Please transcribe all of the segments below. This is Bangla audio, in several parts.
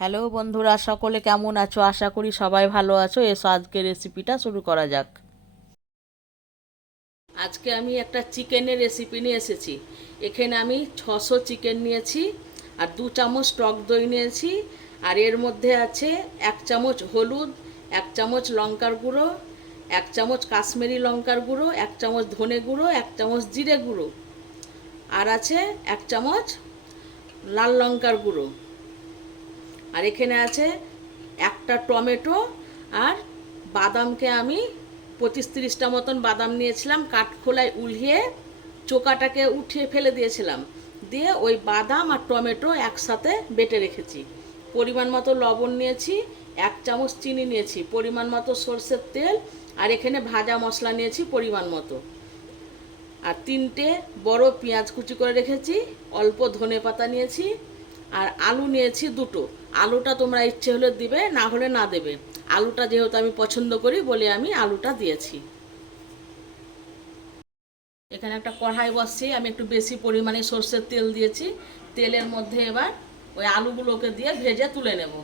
হ্যালো বন্ধুরা, সকলে কেমন আছো? আশা করি সবাই ভালো আছো। এসো আজকে রেসিপিটা শুরু করা যাক। আজকে আমি একটা চিকেনের রেসিপি নিয়ে এসেছি। এখানে আমি ছশো চিকেন নিয়েছি আর দু চামচ টক দই নিয়েছি আর এর মধ্যে আছে এক চামচ হলুদ, এক চামচ লঙ্কার গুঁড়ো, এক চামচ কাশ্মীরি লঙ্কার গুঁড়ো, এক চামচ ধনে গুঁড়ো, এক চামচ জিরে গুঁড়ো। আর আছে এক চামচ লাল লঙ্কার গুঁড়ো। আর এখানে আছে একটা টমেটো আর বাদামকে আমি পঁচিশ তিরিশটা মতন বাদাম নিয়েছিলাম, কাঠখোলায় উলিয়ে চোকাটাকে উঠিয়ে ফেলে দিয়েছিলাম। দিয়ে ওই বাদাম আর টমেটো একসাথে বেটে রেখেছি। পরিমাণ মতো লবণ নিয়েছি, এক চামচ চিনি নিয়েছি, পরিমাণ মতো সর্ষের তেল আর এখানে ভাজা মশলা নিয়েছি পরিমাণ মতো। আর তিনটে বড় পেঁয়াজ কুচি করে রেখেছি, অল্প ধনে পাতা নিয়েছি আর আলু নিয়েছি দুটো। আলুটা তোমরা ইচ্ছে হলে দিবে, না হলে না দেবে। আলুটা যেহেতু আমি পছন্দ করি বলে আমি আলুটা দিয়েছি। এখানে একটা কড়াই বসছি, আমি একটু বেশি পরিমাণে সর্ষের তেল দিয়েছি। তেলের মধ্যে এবার ওই আলুগুলোকে দিয়ে ভেজে তুলে নেব।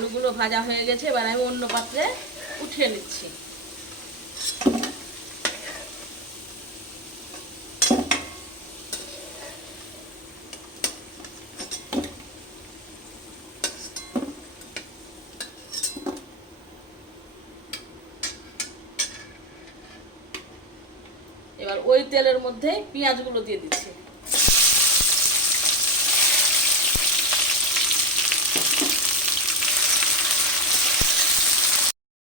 আলুগুলো ভাজা হয়ে গেছে, এবার আমি অন্য পাত্রে উঠিয়ে নিচ্ছি। এবার ওই তেলের মধ্যে পেঁয়াজগুলো দিয়ে দিচ্ছি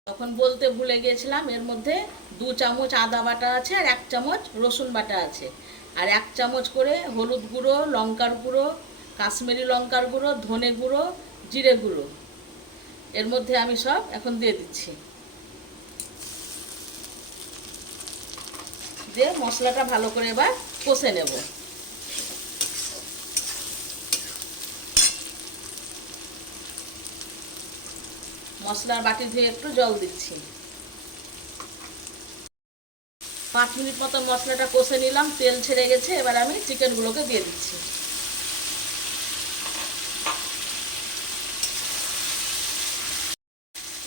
তখন বলতে ভুলে গিয়েছিলাম এর মধ্যে দু চামচ আদা বাটা আছে আর এক চামচ রসুন বাটা আছে। আর এক চামচ করে হলুদ গুঁড়ো, লঙ্কার গুঁড়ো, কাশ্মীরি লঙ্কার গুঁড়ো, ধনে গুঁড়ো, জিরে গুঁড়ো। এর মধ্যে আমি সব এখন দিয়ে দিচ্ছি। দিয়ে মশলাটা ভালো করে এবার কষে নেব। মশলার বাটি ধুয়ে একটু জল দিচ্ছি। পাঁচ মিনিট মতো মশলাটা কষে নিলাম, তেল ছেড়ে গেছে, এবার আমি চিকেনগুলোকে দিয়ে দিচ্ছি।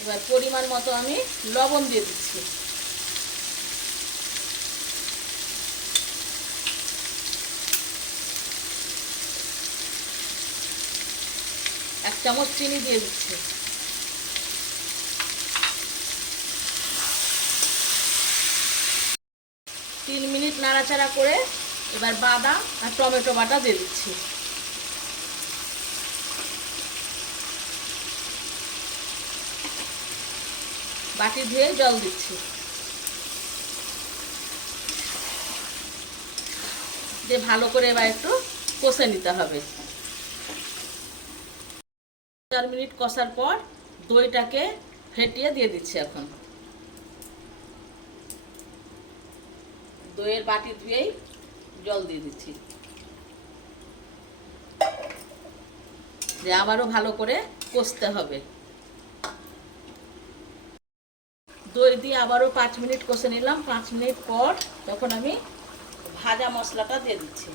এবার পরিমাণ মতো আমি লবণ দিয়ে দিচ্ছি। এক চামচ চিনি দিয়ে দিচ্ছি। তিন মিনিট নাড়াচাড়া করে এবার বাদাম আর টমেটো বাটা দিয়ে দিচ্ছি। বাটি ধুয়ে জল দিচ্ছি। দিয়ে ভালো করে এবার একটু কষে নিতে হবে। চার মিনিট কষার পর দইটাকে ফেটিয়ে দিয়ে দিচ্ছি এখন। দইয়ের বাটি ধুয়েই জল দিয়ে দিচ্ছি। যে আবারও ভালো করে কষতে হবে। দই দিয়ে আবারও পাঁচ মিনিট কষে নিলাম। পাঁচ মিনিট পর তখন আমি ভাজা মশলাটা দিয়ে দিচ্ছি।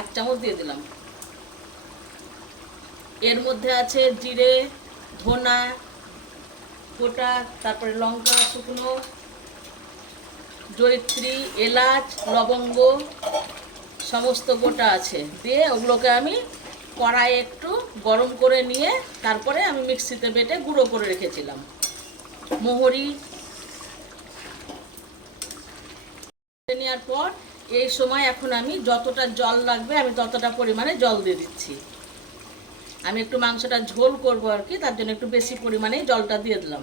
এক চামচ দিয়ে দিলাম। এর মধ্যে আছে জিরে, ধনা, গোটা, তারপরে লঙ্কা, শুকনো জয়িত্রী, এলাচ, লবঙ্গ, সমস্ত গোটা আছে। দিয়ে ওগুলোকে আমি কড়াইয়ে একটু গরম করে নিয়ে তারপরে আমি মিক্সিতে বেটে গুঁড়ো করে রেখেছিলাম। মোহরি নেওয়ার পর এই সময় এখন আমি যতটা জল লাগবে আমি ততটা পরিমাণে জল দিয়ে দিচ্ছি। আমি একটু মাংসটা ঝোল করব আর কি, তার জন্য একটু বেশি পরিমাণে জলটা দিয়ে দিলাম।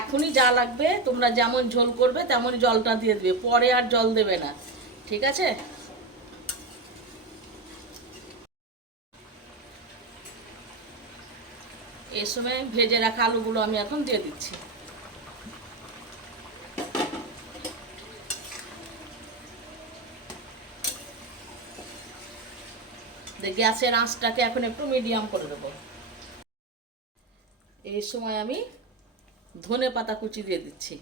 এখনই যা লাগবে, তোমরা যেমন ঝোল করবে তেমনই জলটা দিয়ে দেবে, পরে আর জল দেবে না, ঠিক আছে? এই সময় ভেজে রাখা আলুগুলো আমি এখন দিয়ে দিচ্ছি। গ্যাসের আঁচটাকে এখন একটু মিডিয়াম করে দেবো এই সময় আমি ধনে পাতা কুচি দিয়ে দিচ্ছি।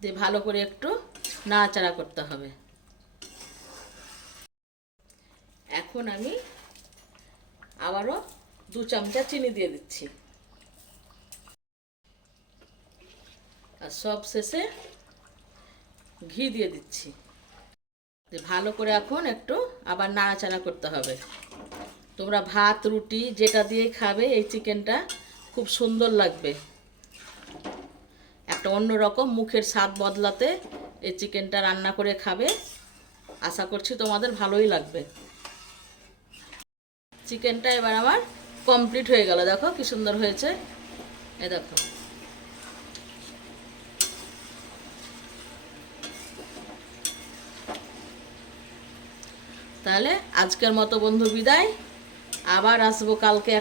দিয়ে ভালো করে একটু নাড়াচাড়া করতে হবে। এখন আমি আবারও দু চামচা চিনি দিয়ে দিচ্ছি। আর সব শেষে ঘি দিয়ে দিচ্ছি। দিয়ে ভালো করে এখন একটু আবার নাড়াচাড়া করতে হবে। তোমরা ভাত, রুটি, যেটা দিয়ে খাবে এই চিকেনটা খুব সুন্দর লাগবে। একটা অন্যরকম মুখের স্বাদ বদলাতে এই চিকেনটা রান্না করে খাবে। আশা করছি তোমাদের ভালোই লাগবে। চিকেনটা এবার আমার কমপ্লিট হয়ে গেল। দেখো কি সুন্দর হয়েছে। এ দেখো। তাহলে আজকের মতো বন্ধু বিদায়। আবার আসব কালকে।